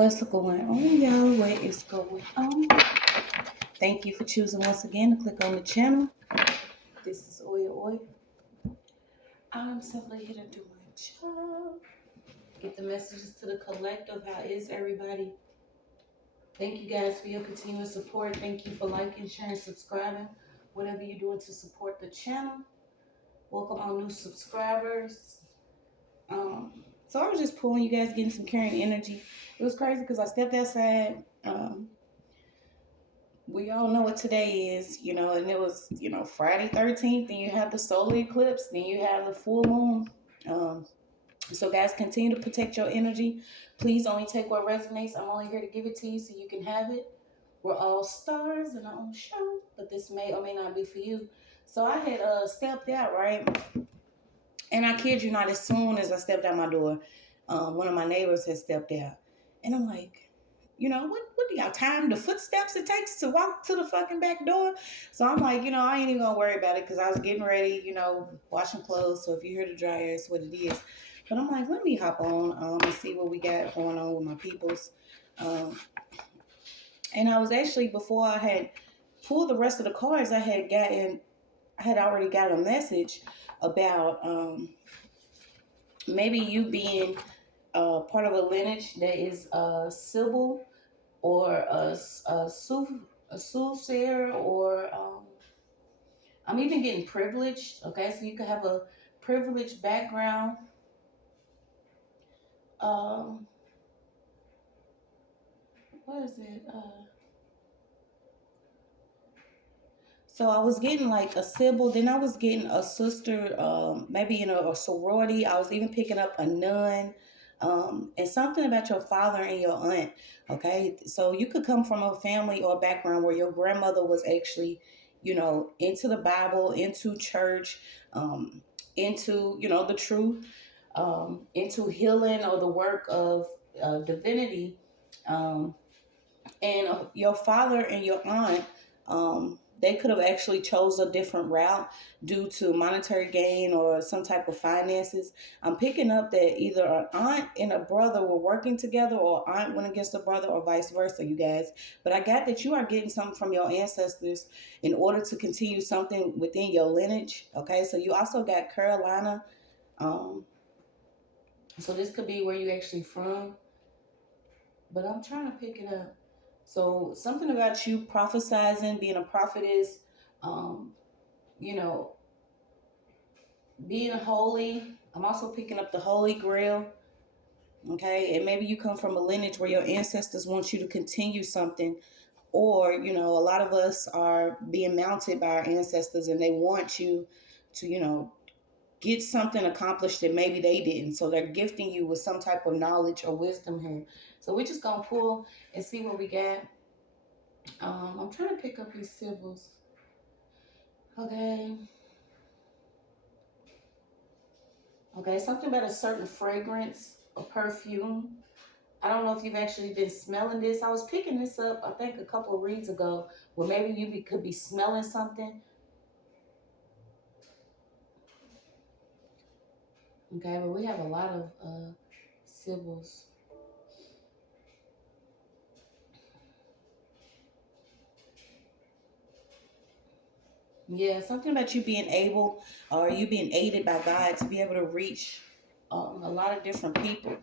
What's going on, y'all? What is going on? Thank you for choosing once again to click on the channel. This is OYAOY. I'm simply here to do my job. Get the messages to the collective. How is everybody? Thank you guys for your continuous support. Thank you for liking, sharing, subscribing. Whatever you're doing to support the channel. Welcome all new subscribers. So I was just pulling you guys, getting some caring energy. It was crazy because I stepped outside. We all know what today is, and it was, Friday 13th, then you have the solar eclipse, then you have the full moon. So guys, continue to protect your energy. Please only take what resonates. I'm only here to give it to you so you can have it. We're all stars in our own show, but this may or may not be for you. So I had stepped out, right? And I kid you not, as soon as I stepped out my door, one of my neighbors had stepped out. And I'm like, what do y'all time the footsteps it takes to walk to the fucking back door? So I'm like, I ain't even gonna worry about it because I was getting ready, washing clothes. So if you hear the dryer, it's what it is. But I'm like, let me hop on and see what we got going on with my peoples. And I was actually, before I had pulled the rest of the cards, I had already got a message about maybe you being part of a lineage that is Sybil or a soothsayer, or I'm even getting privileged. Okay, so you could have a privileged background. What is it? So I was getting like a Sybil, then I was getting a sister, maybe in a sorority. I was even picking up a nun, and something about your father and your aunt. Okay, so you could come from a family or a background where your grandmother was actually, into the Bible, into church, into the truth, into healing or the work of divinity, and your father and your aunt. They could have actually chose a different route due to monetary gain or some type of finances. I'm picking up that either an aunt and a brother were working together, or aunt went against a brother, or vice versa, you guys. But I got that you are getting something from your ancestors in order to continue something within your lineage. Okay, so you also got Carolina. So this could be where you actually from. But I'm trying to pick it up. So something about you prophesizing, being a prophetess, you know, being holy. I'm also picking up the Holy Grail. Okay, and maybe you come from a lineage where your ancestors want you to continue something, or a lot of us are being mounted by our ancestors, and they want you to, get something accomplished that maybe they didn't. So they're gifting you with some type of knowledge or wisdom here. So we're just gonna pull and see what we got. I'm trying to pick up these symbols. Okay. Okay, something about a certain fragrance or perfume. I don't know if you've actually been smelling this. I was picking this up, I think, a couple of reads ago, where maybe you could be smelling something. Okay, but we have a lot of symbols. Yeah, something about you being able, or you being aided by God to be able to reach a lot of different people.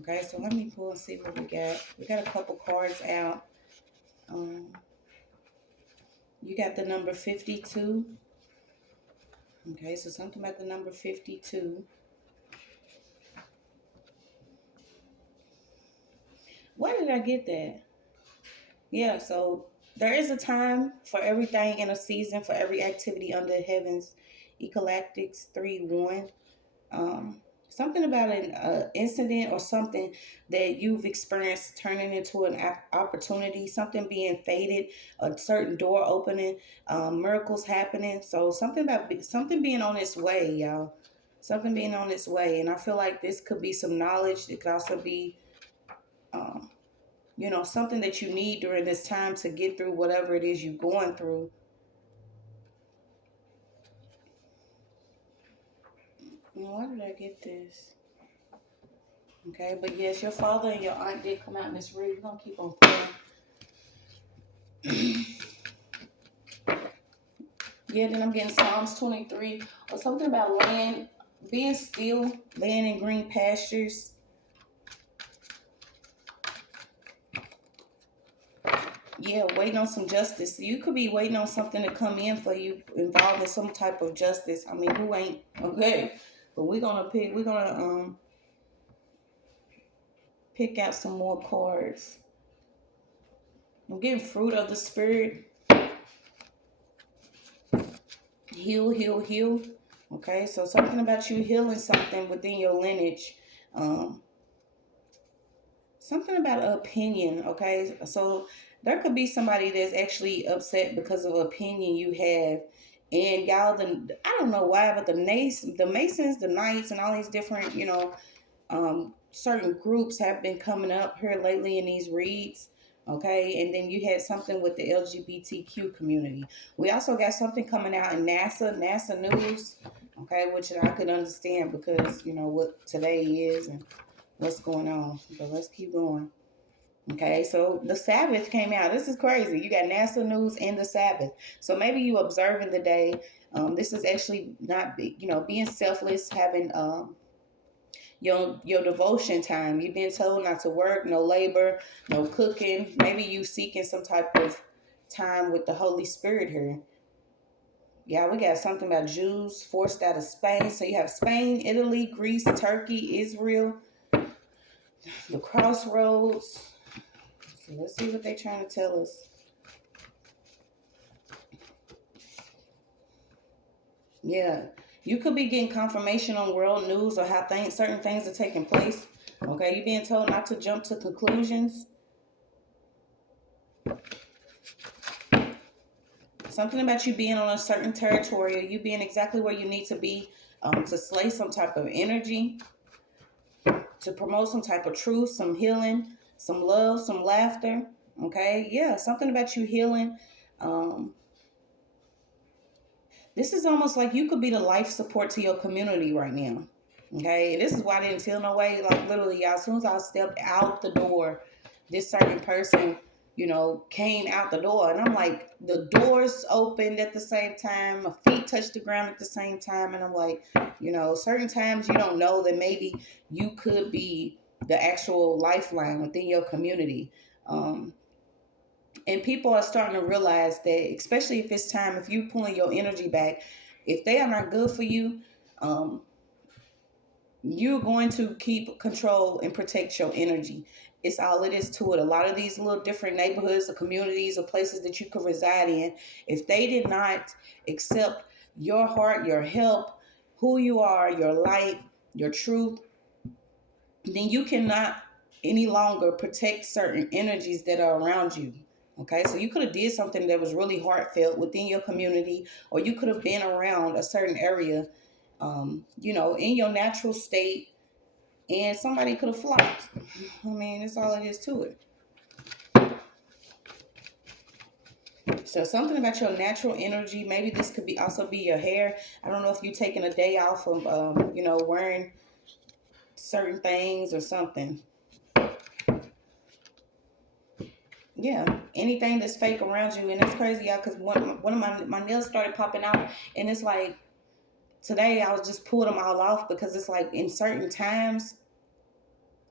Okay, so let me pull and see what we got. We got a couple cards out. You got the number 52. Okay, so something about the number 52. Where did I get that? Yeah, so there is a time for everything and a season for every activity under heaven's Eclectics 3:1. Something about an incident or something that you've experienced turning into an opportunity, something being faded, a certain door opening, miracles happening. So something about something being on its way, y'all. Something being on its way. And I feel like this could be some knowledge. It could also be, something that you need during this time to get through whatever it is you're going through. Why did I get this? Okay, but yes, your father and your aunt did come out in this read. We're going to keep on praying. Yeah, then I'm getting Psalms 23 or something about land, being still, laying in green pastures. Yeah, waiting on some justice. You could be waiting on something to come in for you involved in some type of justice. I mean, who ain't? Okay, but we're gonna pick out some more cards. I'm getting fruit of the spirit. Heal, heal, heal. Okay, so something about you healing something within your lineage. Something about an opinion. Okay, so there could be somebody that's actually upset because of an opinion you have. And y'all, I don't know why, but the Masons, the Knights, and all these different, certain groups have been coming up here lately in these reads. Okay, and then you had something with the LGBTQ community. We also got something coming out in NASA news. Okay, which I could understand because you know what today is and what's going on. But let's keep going. Okay, so the Sabbath came out. This is crazy. You got NASA news and the Sabbath. So maybe you observing the day. This is actually not, being selfless, having your devotion time. You've been told not to work, no labor, no cooking. Maybe you seeking some type of time with the Holy Spirit here. Yeah, we got something about Jews forced out of Spain. So you have Spain, Italy, Greece, Turkey, Israel, the crossroads. So let's see what they're trying to tell us. Yeah, you could be getting confirmation on world news or how certain things are taking place. Okay, you're being told not to jump to conclusions. Something about you being on a certain territory or you being exactly where you need to be to slay some type of energy, to promote some type of truth, some healing, some love, some laughter. Okay, yeah, something about you healing. This is almost like you could be the life support to your community right now. Okay, and this is why I didn't feel no way. Like literally, y'all, as soon as I stepped out the door, this certain person, came out the door, and I'm like, the doors opened at the same time, my feet touched the ground at the same time, and I'm like, certain times you don't know that maybe you could be the actual lifeline within your community. And people are starting to realize that, especially if it's time, if you pulling your energy back, if they are not good for you, you're going to keep control and protect your energy. It's all it is to it. A lot of these little different neighborhoods or communities or places that you could reside in, if they did not accept your heart, your help, who you are, your light, your truth, then you cannot any longer protect certain energies that are around you. Okay, so you could have did something that was really heartfelt within your community, or you could have been around a certain area, in your natural state, and somebody could have flopped. I mean, that's all it is to it. So something about your natural energy. Maybe this could be also be your hair. I don't know if you're taking a day off of, wearing certain things or something. Yeah, anything that's fake around you, and it's crazy, y'all. Because one of my nails started popping out, and it's like today I was just pulling them all off because it's like in certain times,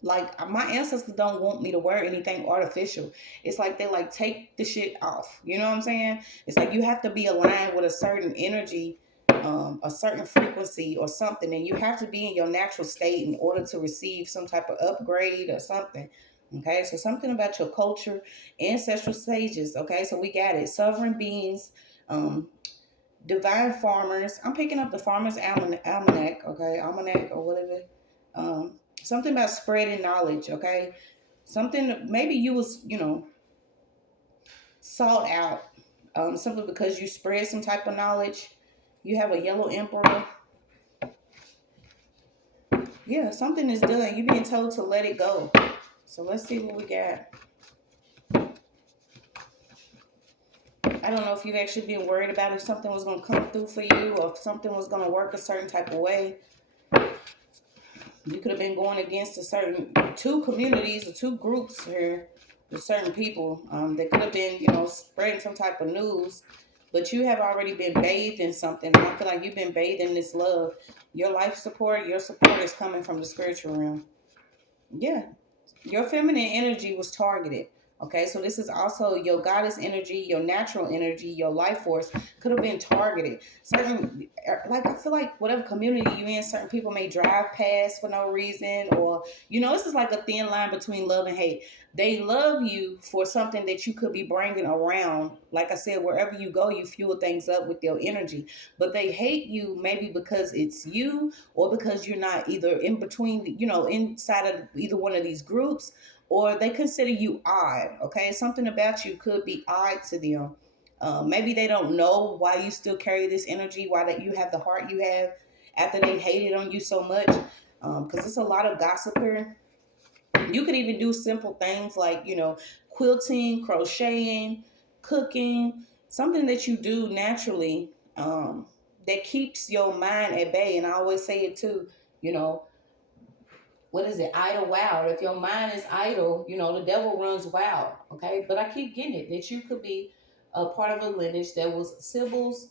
like my ancestors don't want me to wear anything artificial. It's like they like take the shit off. You know what I'm saying? It's like you have to be aligned with a certain energy, a certain frequency or something, and you have to be in your natural state in order to receive some type of upgrade or something. Okay, so something about your culture, ancestral sages. Okay, so we got it. Sovereign beings, divine farmers. I'm picking up the farmer's almanac. Okay, almanac or whatever. Something about spreading knowledge. Okay, something maybe you was sought out simply because you spread some type of knowledge. You have a yellow emperor. Yeah, something is done. You're being told to let it go. So let's see what we got. I don't know if you've actually been worried about if something was going to come through for you or if something was going to work a certain type of way. You could have been going against a certain two communities or two groups here with certain people that could have been, spreading some type of news. But you have already been bathed in something. And I feel like you've been bathed in this love. Your life support, your support is coming from the spiritual realm. Yeah. Your feminine energy was targeted. Okay, so this is also your goddess energy, your natural energy, your life force could have been targeted. Certain, like, I feel like whatever community you in, certain people may drive past for no reason, or this is like a thin line between love and hate. They love you for something that you could be bringing around. Like I said, wherever you go, you fuel things up with your energy. But they hate you maybe because it's you, or because you're not either in between, inside of either one of these groups, or they consider you odd. Okay, something about you could be odd to them. Maybe they don't know why you still carry this energy, why that you have the heart you have after they hated on you so much. Because it's a lot of gossip here. You could even do simple things like, quilting, crocheting, cooking, something that you do naturally that keeps your mind at bay. And I always say it too, what is it? Idle wild. If your mind is idle, the devil runs wild. Okay. But I keep getting it that you could be a part of a lineage that was Sybil's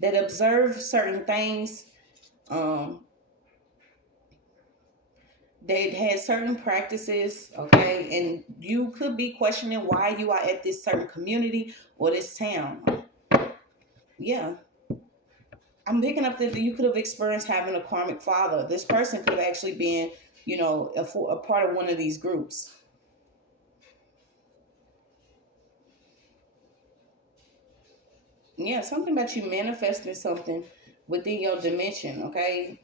that observed certain things. They had certain practices, okay, and you could be questioning why you are at this certain community or this town. Yeah. I'm picking up that you could have experienced having a karmic father. This person could have actually been, a part of one of these groups. Yeah, something about you manifesting something within your dimension, okay?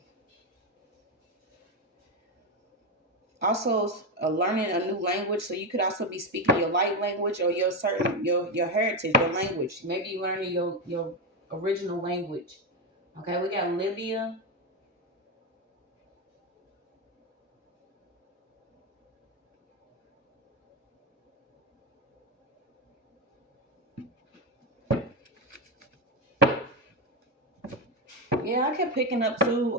Also, learning a new language, so you could also be speaking your light language or your heritage, your language. Maybe you learning your original language. Okay, we got Libya. Yeah, I kept picking up too.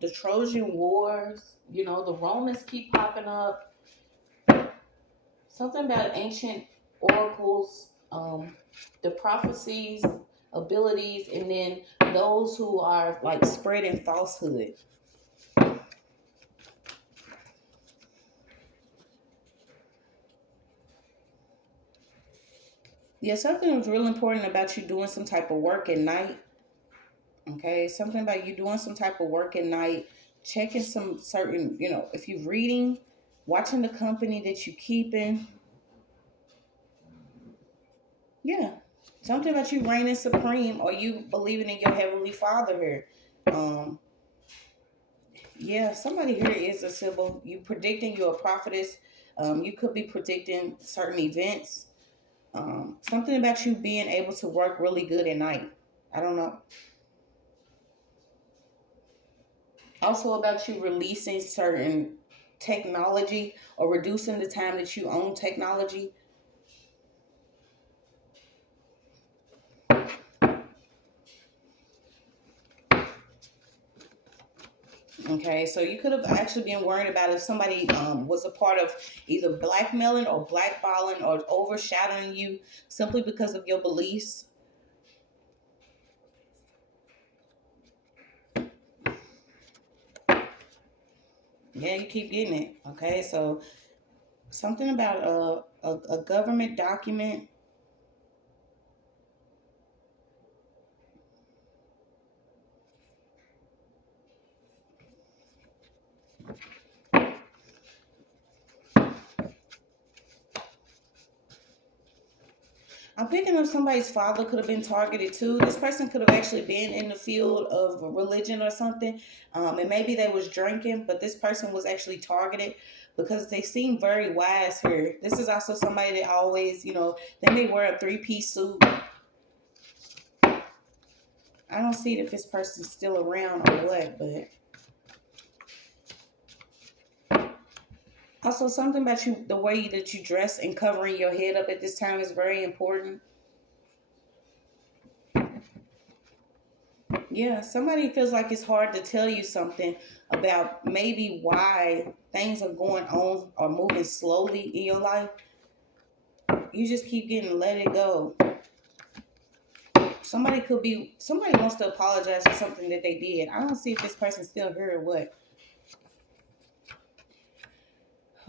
The Trojan Wars. The Romans keep popping up. Something about ancient oracles, the prophecies, abilities, and then those who are like spreading falsehood. Yeah, something was real important about you doing some type of work at night. Okay, something about you doing some type of work at night, checking some certain, if you're reading, watching the company that you're keeping. Yeah, something about you reigning supreme or you believing in your heavenly Father here. Um, yeah, somebody here is a Sybil. You predicting you're a prophetess. You could be predicting certain events. Something about you being able to work really good at night. I don't know. Also about you releasing certain technology or reducing the time that you own technology. Okay, so you could have actually been worried about if somebody was a part of either blackmailing or blackballing or overshadowing you simply because of your beliefs. Yeah, you keep getting it. Okay, so something about a government document. I'm picking up somebody's father could have been targeted too. This person could have actually been in the field of religion or something, and maybe they was drinking, but this person was actually targeted because they seem very wise here. This is also somebody that always, they may wear a three-piece suit. I don't see if this person's still around or what, but also something about you, the way that you dress and covering your head up at this time is very important. Yeah, somebody feels like it's hard to tell you something about maybe why things are going on or moving slowly in your life. You just keep getting let it go. Somebody wants to apologize for something that they did. I don't see if this person's still here or what.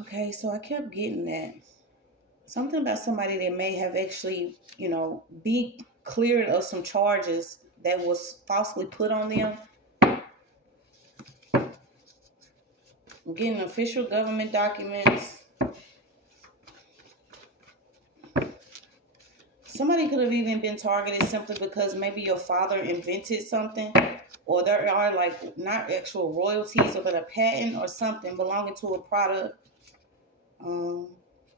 Okay, so I kept getting that. Something about somebody that may have actually, be cleared of some charges that was falsely put on them. I'm getting official government documents. Somebody could have even been targeted simply because maybe your father invented something, or there are like not actual royalties, but a patent or something belonging to a product. Um,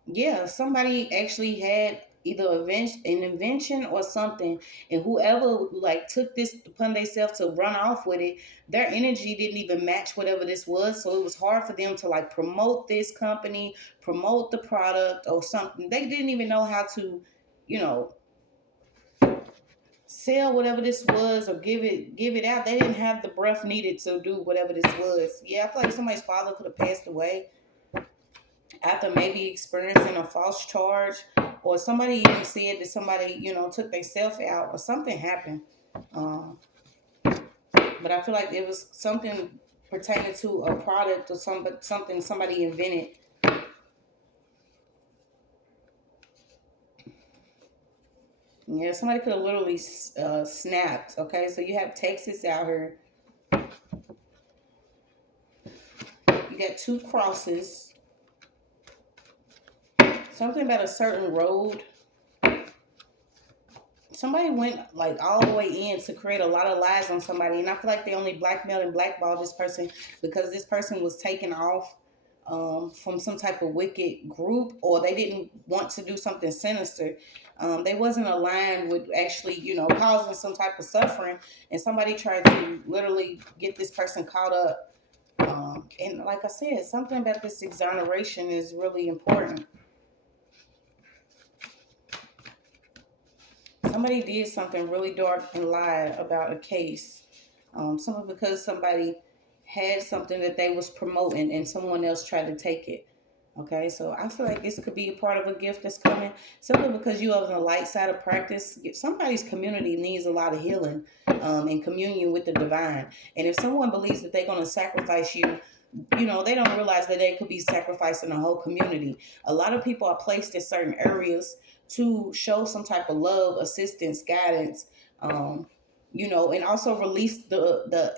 yeah, somebody actually had either an invention or something, and whoever like took this upon themselves to run off with it, their energy didn't even match whatever this was, so it was hard for them to like promote this company, promote the product or something. They didn't even know how to, you know, sell whatever this was or give it out. They didn't have the breath needed to do whatever this was. Yeah, I feel like somebody's father could have passed away after maybe experiencing a false charge, or somebody even said that somebody, took themselves out or something happened. Um, but I feel like it was something pertaining to a product or something somebody invented. Yeah, somebody could have literally snapped. Okay, so you have Texas out here. You got two crosses. Something about a certain road. Somebody went like all the way in to create a lot of lies on somebody, and I feel like they only blackmailed and blackballed this person because this person was taken off from some type of wicked group, or they didn't want to do something sinister. They wasn't aligned with actually, causing some type of suffering, and somebody tried to literally get this person caught up. And like I said, something about this exoneration is really important. Somebody did something really dark and lied about a case, simply because somebody had something that they was promoting and someone else tried to take it. Okay, so I feel like this could be a part of a gift that's coming simply because you are on the light side of practice. Somebody's community needs a lot of healing and communion with the divine. And if someone believes that they're going to sacrifice you, they don't realize that they could be sacrificing a whole community. A lot of people are placed in certain areas to show some type of love, assistance, guidance, and also release the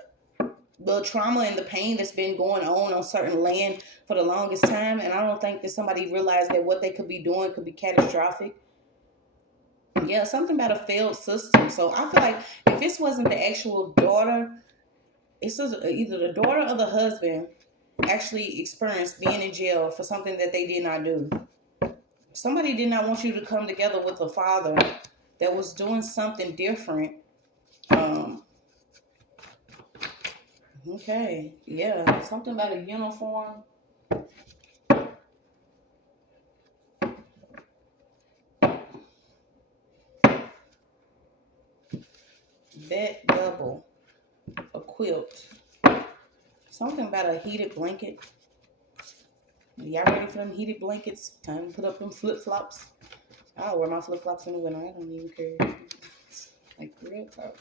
trauma and the pain that's been going on certain land for the longest time. And I don't think that somebody realized that what they could be doing could be catastrophic. Yeah, something about a failed system. So I feel like if this wasn't the actual daughter, it's either the daughter or the husband actually experienced being in jail for something that they did not do. Somebody did not want you to come together with a father that was doing something different. Okay, yeah, something about a uniform. Bed double, a quilt. Something about a heated blanket. Y'all ready for them heated blankets? Time to put up them flip flops. I'll wear my flip flops in the winter. I don't even care. Like real talk.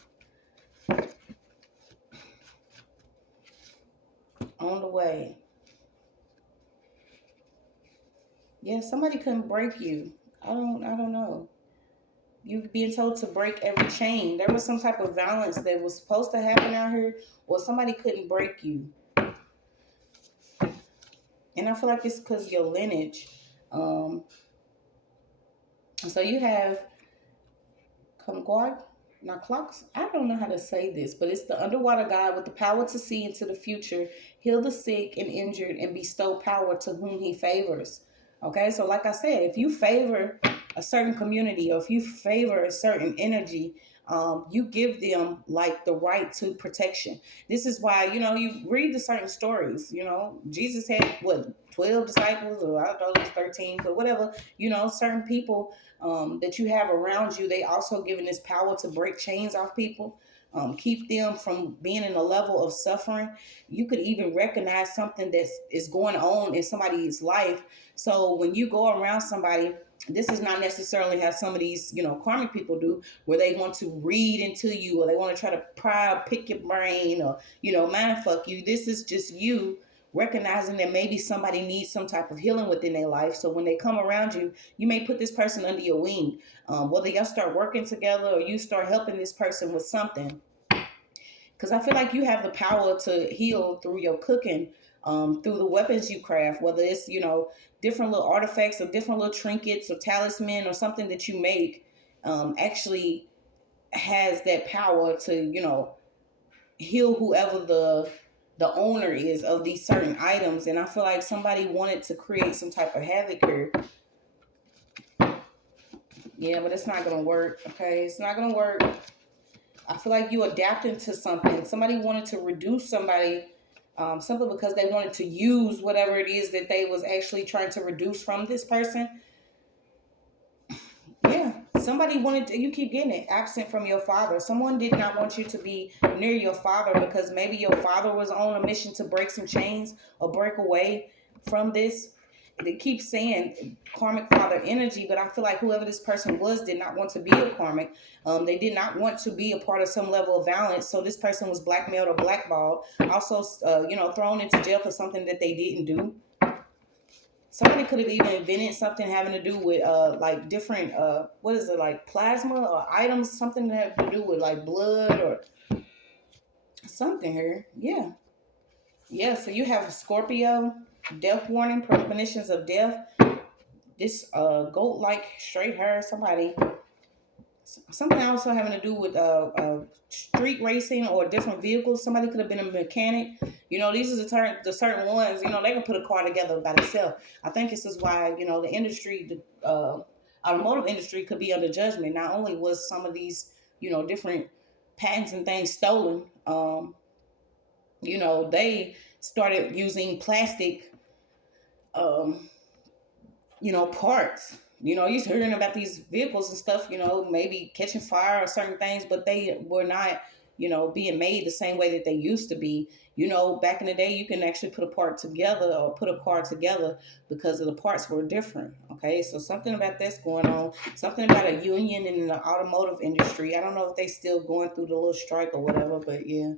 On the way. Yeah, somebody couldn't break you. I don't know. You being told to break every chain. There was some type of violence that was supposed to happen out here, or somebody couldn't break you. And I feel like it's because your lineage. So you have Kumquat. Now, clocks, I don't know how to say this, but it's the underwater god with the power to see into the future, heal the sick and injured, and bestow power to whom he favors. Okay, so like I said, if you favor a certain community or if you favor a certain energy, you give them like the right to protection. This is why, you read the certain stories. Jesus had what, 12 disciples, or I don't know, it was 13, but whatever, certain people that you have around you, they also given this power to break chains off people. keep them from being in a level of suffering. You could even recognize something that is going on in somebody's life. So when you go around somebody, this is not necessarily how some of these, karmic people do, where they want to read into you, or they want to try to pry or pick your brain, or, mind fuck you. This is just you recognizing that maybe somebody needs some type of healing within their life. So when they come around you, you may put this person under your wing, whether y'all start working together or you start helping this person with something. Because I feel like you have the power to heal through your cooking, through the weapons you craft, whether it's, different little artifacts or different little trinkets or talisman or something that you make, actually has that power to, heal whoever the owner is of these certain items. And I feel like somebody wanted to create some type of havoc here. Yeah, but it's not going to work. Okay, it's not going to work. I feel like you adapting to something. Somebody wanted to reduce somebody, simply because they wanted to use whatever it is that they was actually trying to reduce from this person. Yeah, somebody wanted to, you keep getting it, absent from your father. Someone did not want you to be near your father because maybe your father was on a mission to break some chains or break away from this. They keep saying karmic father energy, but I feel like whoever this person was did not want to be a karmic. They did not want to be a part of some level of violence. So this person was blackmailed or blackballed. Also, thrown into jail for something that they didn't do. Somebody could have even invented something having to do with like different what is it, like plasma or items, something that have to do with like blood or something here. Yeah. Yeah, so you have a Scorpio, death warning, premonitions of death. This goat-like straight hair, something also having to do with street racing or different vehicles. Somebody could have been a mechanic. These are the certain ones. They can put a car together by themselves. I think this is why the industry, the automotive industry, could be under judgment. Not only was some of these different patents and things stolen, they started using plastic, parts. You're hearing about these vehicles and stuff, maybe catching fire or certain things, but they were not, being made the same way that they used to be. Back in the day, you can actually put a part together or put a car together because of the parts were different. Okay, so something about that's going on. Something about a union in the automotive industry. I don't know if they still going through the little strike or whatever, but yeah.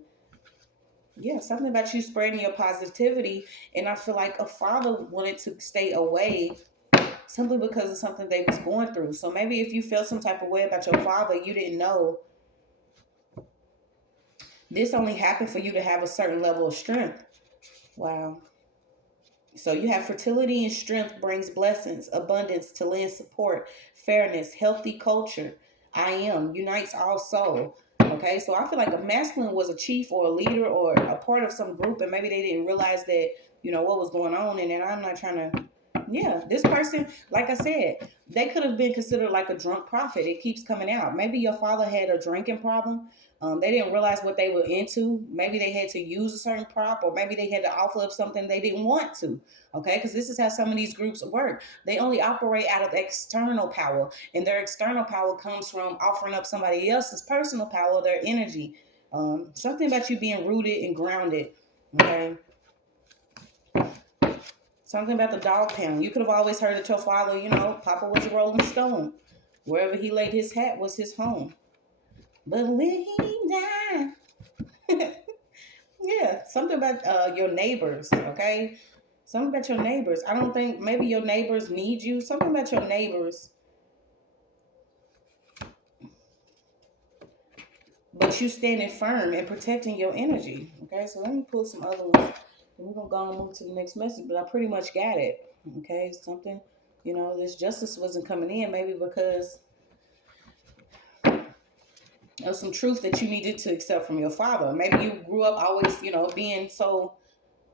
Yeah, something about you spreading your positivity. And I feel like a father wanted to stay away simply because of something they was going through. So maybe if you felt some type of way about your father, you didn't know this only happened for you to have a certain level of strength. Wow. So you have fertility and strength brings blessings, abundance to lend support, fairness, healthy culture. I am unites all soul. Okay, so I feel like a masculine was a chief or a leader or a part of some group, and maybe they didn't realize that what was going on. And then I'm not trying to. Yeah, this person, like I said, they could have been considered like a drunk prophet. It keeps coming out. Maybe your father had a drinking problem. They didn't realize what they were into. Maybe they had to use a certain prop, or maybe they had to offer up something they didn't want to. Okay, because this is how some of these groups work. They only operate out of external power, and their external power comes from offering up somebody else's personal power, their energy. Something about you being rooted and grounded. Okay. Something about the dog pound. You could have always heard that your father, Papa was a rolling stone. Wherever he laid his hat was his home. But when he died, yeah, something about your neighbors, okay? Something about your neighbors. I don't think maybe your neighbors need you. Something about your neighbors. But you standing firm and protecting your energy. Okay, so let me pull some other ones. And we're going to go and move to the next message. But I pretty much got it. Okay, something, this justice wasn't coming in. Maybe because of some truth that you needed to accept from your father. Maybe you grew up always, being so,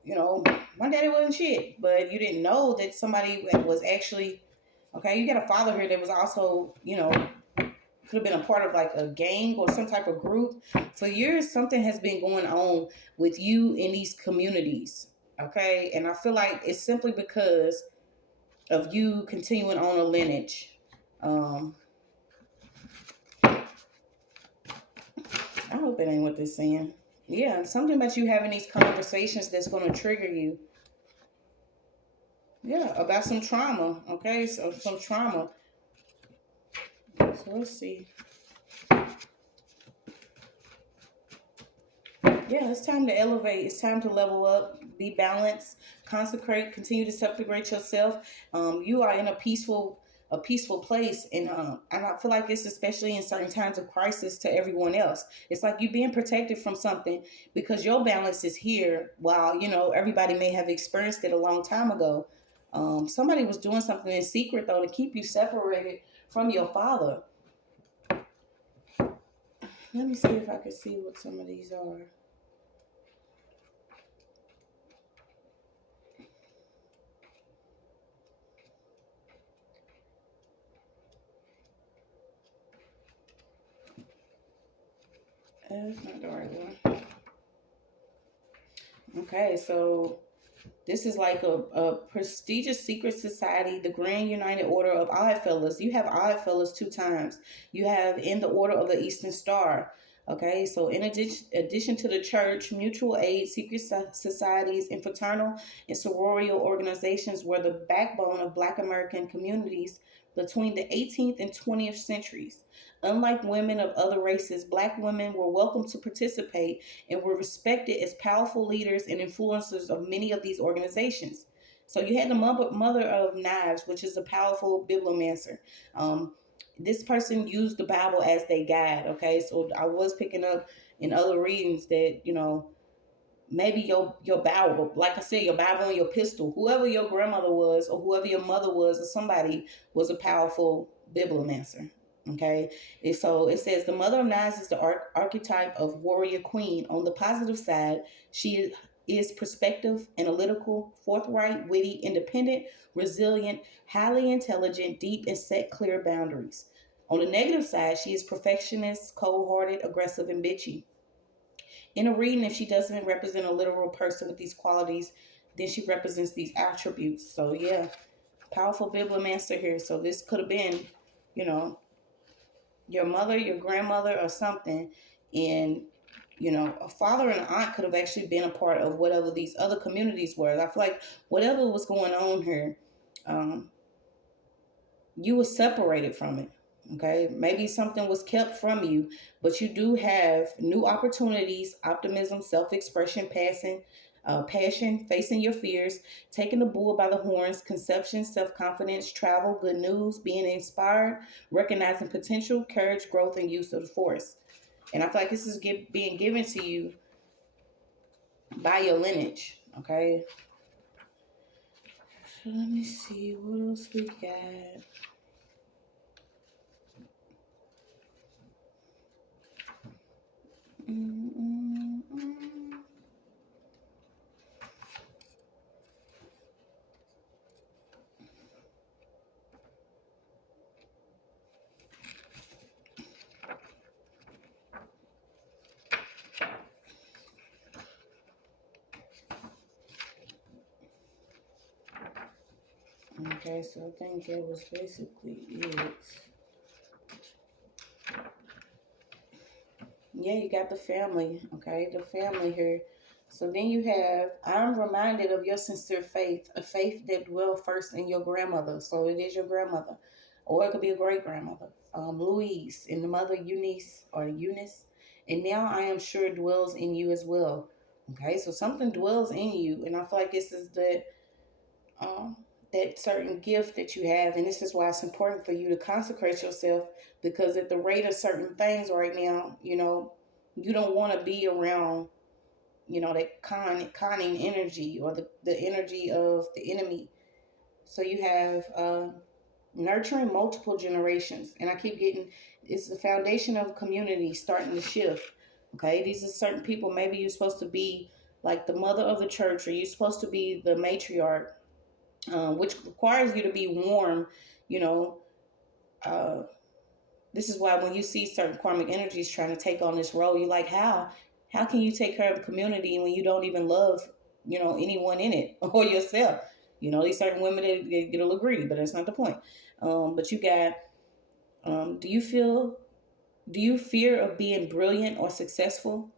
my daddy wasn't shit. But you didn't know that somebody was actually, okay, you got a father here that was also, could have been a part of like a gang or some type of group. For years, something has been going on with you in these communities. Okay. And I feel like it's simply because of you continuing on a lineage. I I hope it ain't what they're saying. Yeah, something about you having these conversations that's going to trigger you. Yeah, about some trauma. Okay, so some trauma. So let's see. Yeah, it's time to elevate. It's time to level up, be balanced, consecrate, continue to separate yourself. You are in a peaceful place, and I feel like it's especially in certain times of crisis to everyone else. It's like you being protected from something because your balance is here. While everybody may have experienced it a long time ago. Somebody was doing something in secret though to keep you separated from your father. Let me see if I can see what some of these are. That's not the right one. Okay, so this is like a prestigious secret society, the Grand United Order of Oddfellows. You have Oddfellows 2 times. You have in the Order of the Eastern Star. Okay, so in addition to the church, mutual aid, secret societies, and fraternal and sororial organizations were the backbone of Black American communities between the 18th and 20th centuries. Unlike women of other races, Black women were welcome to participate and were respected as powerful leaders and influencers of many of these organizations. So you had the mother of knives, which is a powerful bibliomancer. This person used the Bible as their guide. Okay, so I was picking up in other readings that maybe your Bible, like I said, your Bible and your pistol, whoever your grandmother was or whoever your mother was or somebody was a powerful bibliomancer. Okay, and so it says the mother of knives is the archetype of warrior queen. On the positive side, she is perspective, analytical, forthright, witty, independent, resilient, highly intelligent, deep, and set clear boundaries. On the negative side, she is perfectionist, cold-hearted, aggressive, and bitchy. In a reading, if she doesn't represent a literal person with these qualities, then she represents these attributes. So yeah, powerful bibliomancer here. So this could have been, you know, your mother, your grandmother, or something, and a father and an aunt could have actually been a part of whatever these other communities were. I feel like whatever was going on here, um, you were separated from it. Okay, maybe something was kept from you, but you do have new opportunities, optimism, self-expression, passion, facing your fears, taking the bull by the horns, conception, self-confidence, travel, good news, being inspired, recognizing potential, courage, growth, and use of the force. And I feel like this is being given to you by your lineage. Okay, so let me see what else we got. Mm-mm-mm. Okay, so I think that was basically it. Yeah, you got the family, okay? The family here. So then you have, I'm reminded of your sincere faith, a faith that dwelled first in your grandmother. So it is your grandmother, or it could be a great grandmother, Louise, and the mother Eunice or Eunice. And now I am sure dwells in you as well. Okay, so something dwells in you, and I feel like this is um, that certain gift that you have. And this is why it's important for you to consecrate yourself, because at the rate of certain things right now, you don't want to be around, that conning energy or the energy of the enemy. So you have nurturing multiple generations. And I keep getting, it's the foundation of community starting to shift. Okay, these are certain people. Maybe you're supposed to be like the mother of the church, or you're supposed to be the matriarch, which requires you to be warm. You know, uh, this is why when you see certain karmic energies trying to take on this role, you're like, how can you take care of the community when you don't even love, anyone in it or yourself? These certain women they get a little greedy, but that's not the point. But you got, do you feel Do you fear of being brilliant or successful?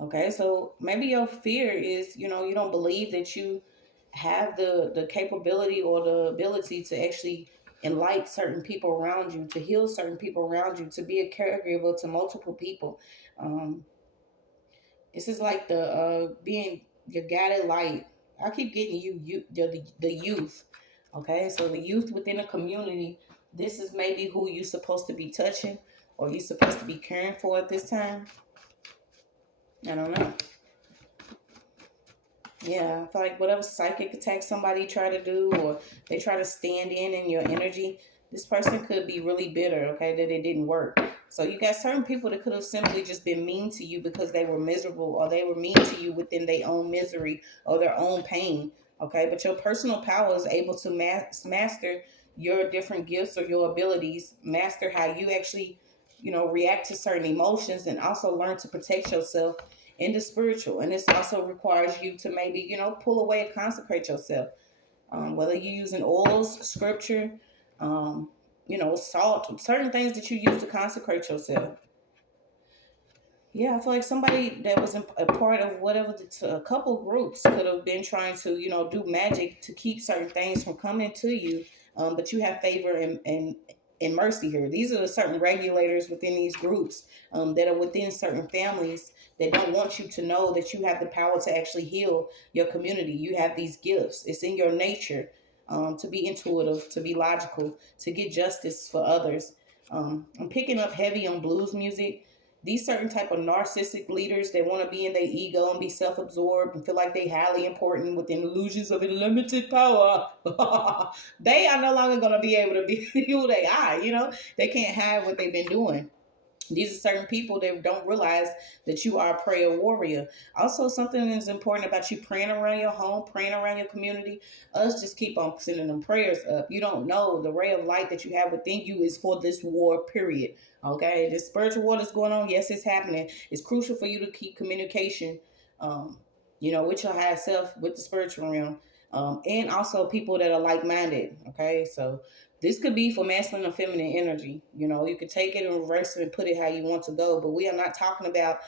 Okay, so maybe your fear is, you don't believe that you have the capability or the ability to actually enlighten certain people around you, to heal certain people around you, to be a caregiver to multiple people. Um, this is like the being your guided light. I keep getting the youth. Okay, so the youth within a community. This is maybe who you're supposed to be touching, or you're supposed to be caring for at this time. I don't know. Yeah, I feel like whatever psychic attack somebody try to do, or they try to stand in your energy, this person could be really bitter, okay, that it didn't work. So you got certain people that could have simply just been mean to you because they were miserable, or they were mean to you within their own misery or their own pain, okay? But your personal power is able to master your different gifts or your abilities, master how you actually, react to certain emotions, and also learn to protect yourself in the spiritual. And this also requires you to maybe, pull away and consecrate yourself. Whether you're using oils, scripture, um, salt, certain things that you use to consecrate yourself. Yeah, I feel like somebody that was a part of whatever a couple groups could have been trying to, do magic to keep certain things from coming to you. But you have favor and mercy here. These are the certain regulators within these groups that are within certain families that don't want you to know that you have the power to actually heal your community. You have these gifts. It's in your nature to be intuitive, to be logical, to get justice for others. I'm picking up heavy on blues music. These certain type of narcissistic leaders, they want to be in their ego and be self-absorbed and feel like they highly important within illusions of unlimited power. They are no longer going to be able to be who they are. They can't hide what they've been doing. These are certain people that don't realize that you are a prayer warrior. Also, something that's important about you praying around your home, praying around your community. Us just keep on sending them prayers up. You don't know the ray of light that you have within you is for this war, period. Okay, this spiritual war that's going on, yes, it's happening. It's crucial for you to keep communication, um, with your higher self, with the spiritual realm, and also people that are like minded. Okay, so this could be for masculine or feminine energy. You could take it and reverse it and put it how you want to go. But we are not talking about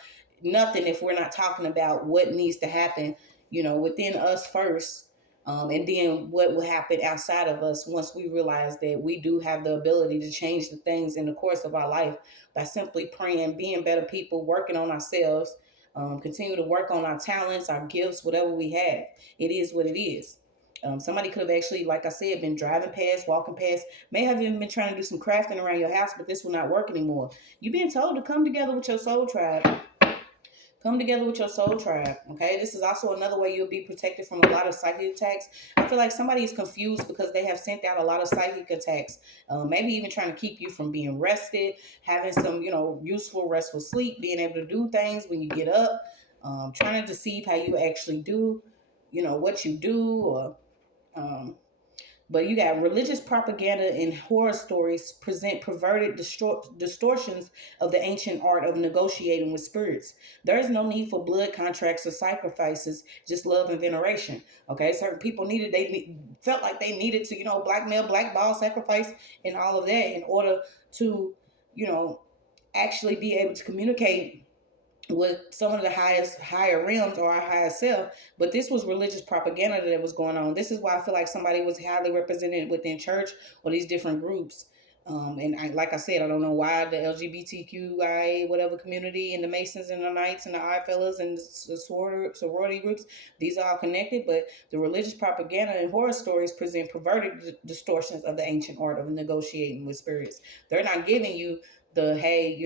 nothing if we're not talking about what needs to happen, within us first. And then what will happen outside of us once we realize that we do have the ability to change the things in the course of our life by simply praying, being better people, working on ourselves, continue to work on our talents, our gifts, whatever we have. It is what it is. Somebody could have actually, like I said, been driving past, walking past, may have even been trying to do some crafting around your house, but this will not work anymore. You're being told to come together with your soul tribe. Come together with your soul tribe. Okay, this is also another way you'll be protected from a lot of psychic attacks. I feel like somebody is confused because they have sent out a lot of psychic attacks, maybe even trying to keep you from being rested, having some, useful restful sleep, being able to do things when you get up, trying to deceive how you actually do, what you do, or um, but you got religious propaganda and horror stories present perverted distortions of the ancient art of negotiating with spirits. There is no need for blood contracts or sacrifices, just love and veneration. Okay, certain people felt like they needed to, blackmail, blackball, sacrifice, and all of that in order to, you know, actually be able to communicate with some of the higher realms or our higher self. But this was religious propaganda that was going on. This is why I feel like somebody was highly represented within church or these different groups. Like I said, I don't know why the LGBTQIA whatever community and the Masons and the Knights and the Odd Fellows and the sorority groups, these are all connected. But the religious propaganda and horror stories present perverted distortions of the ancient art of negotiating with spirits. They're not giving you the, hey,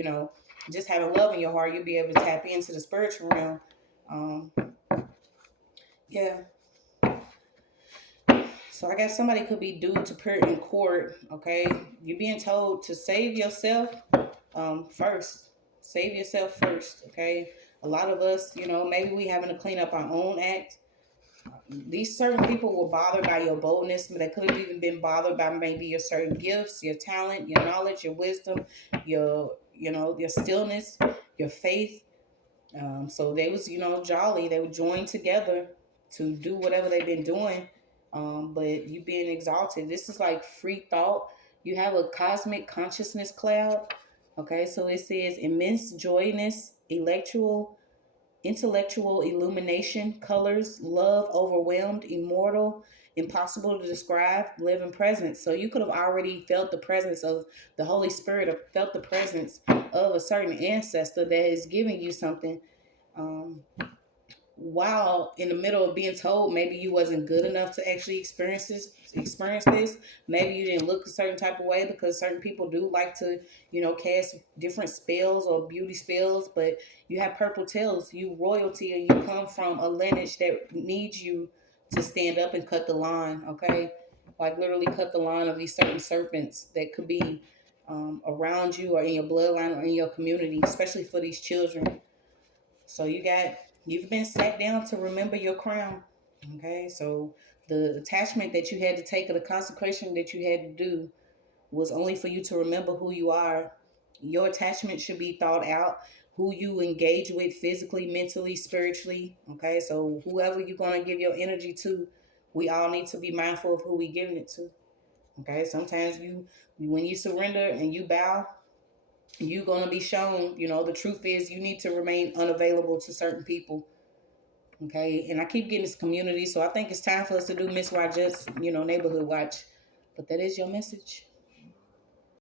just having love in your heart, you'll be able to tap into the spiritual realm. Um, yeah. So I guess somebody could be due to appear in court. Okay, you're being told to save yourself first. Save yourself first. Okay. A lot of us, maybe we having to clean up our own act. These certain people were bothered by your boldness, but they could have even been bothered by maybe your certain gifts, your talent, your knowledge, your wisdom, your stillness, your faith. So they was, jolly. They would join together to do whatever they've been doing. But you being exalted. This is like free thought. You have a cosmic consciousness cloud. Okay, so it says immense joyness, intellectual illumination, colors, love, overwhelmed, immortal, impossible to describe, living presence. So you could have already felt the presence of the Holy Spirit, or felt the presence of a certain ancestor that is giving you something. Um, while in the middle of being told maybe you wasn't good enough to actually experience this, maybe you didn't look a certain type of way, because certain people do like to, cast different spells or beauty spells. But you have purple tails, you royalty, and you come from a lineage that needs you to stand up and cut the line. Okay, like literally cut the line of these certain serpents that could be around you or in your bloodline or in your community, especially for these children. So you've been sat down to remember your crown. Okay, so the attachment that you had to take, or the consecration that you had to do, was only for you to remember who you are. Your attachment should be thought out. Who you engage with physically, mentally, spiritually. Okay, so whoever you're gonna give your energy to, we all need to be mindful of who we giving it to. Okay, sometimes when you surrender and you bow, you're going to be shown, the truth is you need to remain unavailable to certain people. Okay, and I keep getting this community, so I think it's time for us to do Miss Rogers, neighborhood watch. But that is your message.